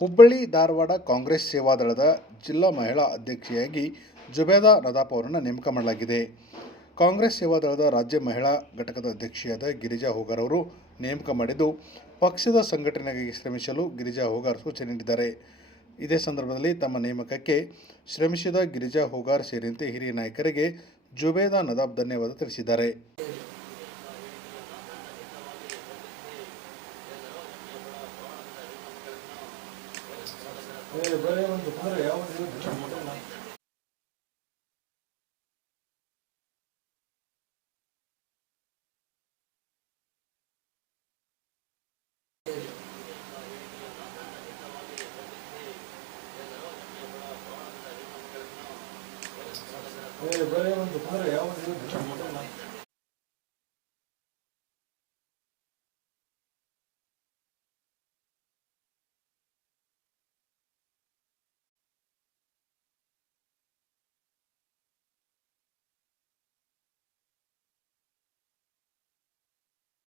ಹುಬ್ಬಳ್ಳಿ, ಧಾರವಾಡ ಕಾಂಗ್ರೆಸ್ ಸೇವಾದಳದ ಜಿಲ್ಲಾ ಮಹಿಳಾ ಅಧ್ಯಕ್ಷೆಯಾಗಿ ಜುಬೇದಾ ನದಾಪ್ ಅವರನ್ನು ನೇಮಕ ಮಾಡಲಾಗಿದೆ. ಕಾಂಗ್ರೆಸ್ ಸೇವಾದಳದ ರಾಜ್ಯ ಮಹಿಳಾ ಘಟಕದ ಅಧ್ಯಕ್ಷೆಯಾದ ಗಿರಿಜಾ ಹೋಗರ್ ಅವರು ನೇಮಕ ಮಾಡಿದ್ದು, ಪಕ್ಷದ ಸಂಘಟನೆಗಾಗಿ ಶ್ರಮಿಸಲು ಗಿರಿಜಾ ಹೋಗಾರ್ ಸೂಚನೆ ನೀಡಿದ್ದಾರೆ. ಇದೇ ಸಂದರ್ಭದಲ್ಲಿ ತಮ್ಮ ನೇಮಕಕ್ಕೆ ಶ್ರಮಿಸಿದ ಗಿರಿಜಾ ಹೋಗಾರ್ ಸೇರಿದಂತೆ ಹಿರಿಯ ನಾಯಕರಿಗೆ ಜುಬೇದಾ ನದಾಬ್ ಧನ್ಯವಾದ ತಿಳಿಸಿದ್ದಾರೆ. ಬರೀ ಒಂದು ಕುದುರೆ ಯಾವ್ದು